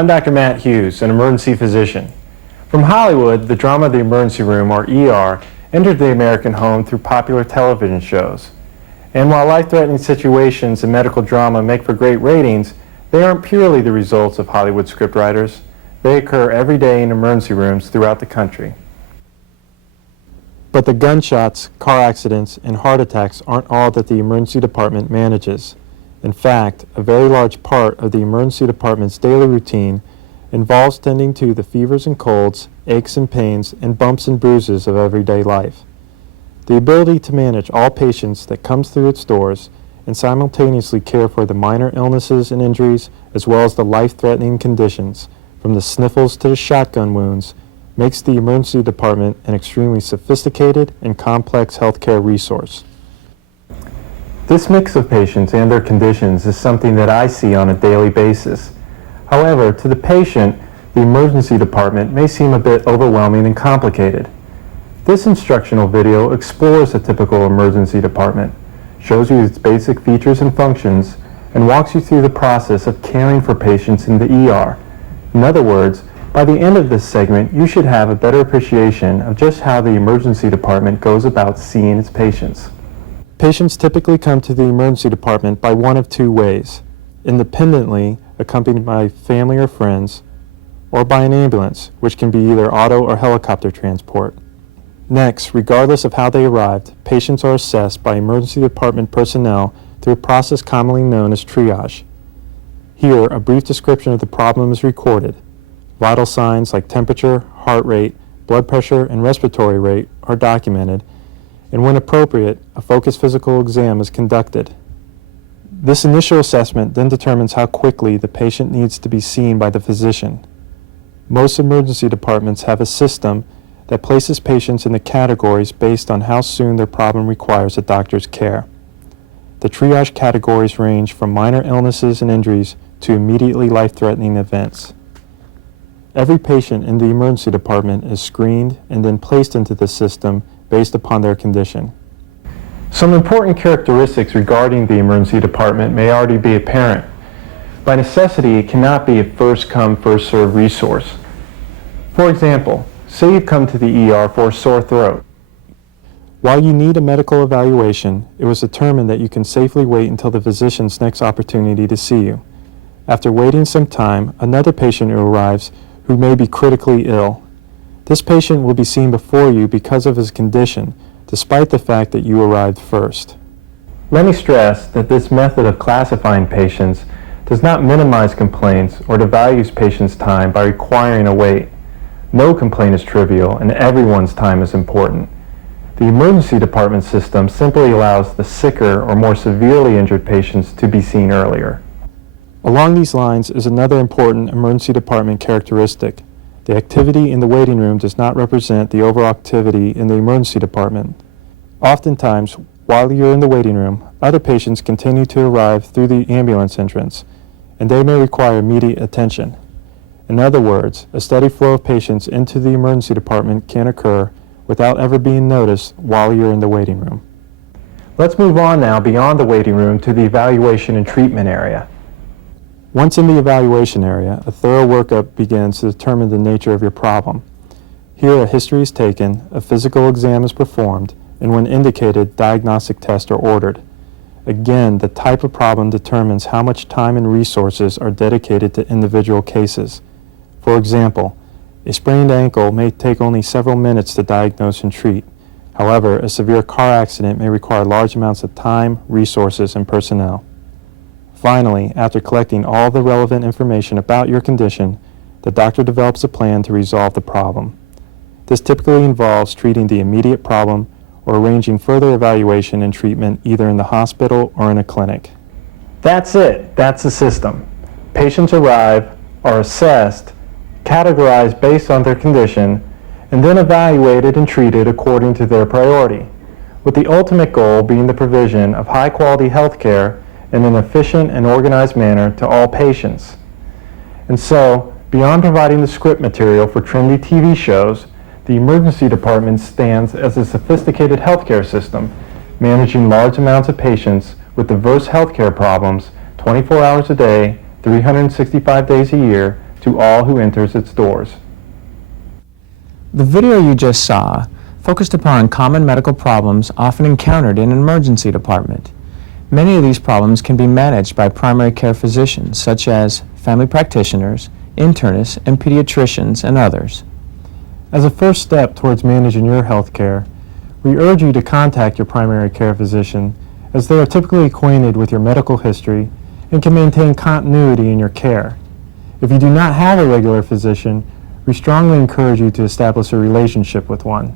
I'm Dr. Matt Hughes, an emergency physician. From Hollywood, the drama of the emergency room, or ER, entered the American home through popular television shows. And while life-threatening situations in medical drama make for great ratings, they aren't purely the results of Hollywood scriptwriters. They occur every day in emergency rooms throughout the country. But the gunshots, car accidents, and heart attacks aren't all that the emergency department manages. In fact, a very large part of the emergency department's daily routine involves tending to the fevers and colds, aches and pains, and bumps and bruises of everyday life. The ability to manage all patients that comes through its doors and simultaneously care for the minor illnesses and injuries as well as the life-threatening conditions, from the sniffles to the shotgun wounds, makes the emergency department an extremely sophisticated and complex healthcare resource. This mix of patients and their conditions is something that I see on a daily basis. However, to the patient, the emergency department may seem a bit overwhelming and complicated. This instructional video explores a typical emergency department, shows you its basic features and functions, and walks you through the process of caring for patients in the ER. In other words, by the end of this segment, you should have a better appreciation of just how the emergency department goes about seeing its patients. Patients typically come to the emergency department by one of two ways: independently, accompanied by family or friends, or by an ambulance, which can be either auto or helicopter transport. Next, regardless of how they arrived, patients are assessed by emergency department personnel through a process commonly known as triage. Here, a brief description of the problem is recorded. Vital signs like temperature, heart rate, blood pressure, and respiratory rate are documented, and when appropriate, a focused physical exam is conducted. This initial assessment then determines how quickly the patient needs to be seen by the physician. Most emergency departments have a system that places patients in the categories based on how soon their problem requires a doctor's care. The triage categories range from minor illnesses and injuries to immediately life-threatening events. Every patient in the emergency department is screened and then placed into the system based upon their condition. Some important characteristics regarding the emergency department may already be apparent. By necessity, it cannot be a first-come, first-served resource. For example, say you've come to the ER for a sore throat. While you need a medical evaluation, it was determined that you can safely wait until the physician's next opportunity to see you. After waiting some time, another patient arrives who may be critically ill. This patient will be seen before you because of his condition, despite the fact that you arrived first. Let me stress that this method of classifying patients does not minimize complaints or devalues patients' time by requiring a wait. No complaint is trivial, and everyone's time is important. The emergency department system simply allows the sicker or more severely injured patients to be seen earlier. Along these lines is another important emergency department characteristic. The activity in the waiting room does not represent the overall activity in the emergency department. Oftentimes, while you're in the waiting room, other patients continue to arrive through the ambulance entrance, and they may require immediate attention. In other words, a steady flow of patients into the emergency department can occur without ever being noticed while you're in the waiting room. Let's move on now beyond the waiting room to the evaluation and treatment area. Once in the evaluation area, a thorough workup begins to determine the nature of your problem. Here, a history is taken, a physical exam is performed, and when indicated, diagnostic tests are ordered. Again, the type of problem determines how much time and resources are dedicated to individual cases. For example, a sprained ankle may take only several minutes to diagnose and treat. However, a severe car accident may require large amounts of time, resources, and personnel. Finally, after collecting all the relevant information about your condition, the doctor develops a plan to resolve the problem. This typically involves treating the immediate problem or arranging further evaluation and treatment either in the hospital or in a clinic. That's it. That's the system. Patients arrive, are assessed, categorized based on their condition, and then evaluated and treated according to their priority, with the ultimate goal being the provision of high-quality health care in an efficient and organized manner to all patients. And so, beyond providing the script material for trendy TV shows, the emergency department stands as a sophisticated healthcare system, managing large amounts of patients with diverse healthcare problems 24 hours a day, 365 days a year, to all who enters its doors. The video you just saw focused upon common medical problems often encountered in an emergency department. Many of these problems can be managed by primary care physicians, such as family practitioners, internists, and pediatricians, and others. As a first step towards managing your health care, we urge you to contact your primary care physician, as they are typically acquainted with your medical history and can maintain continuity in your care. If you do not have a regular physician, we strongly encourage you to establish a relationship with one.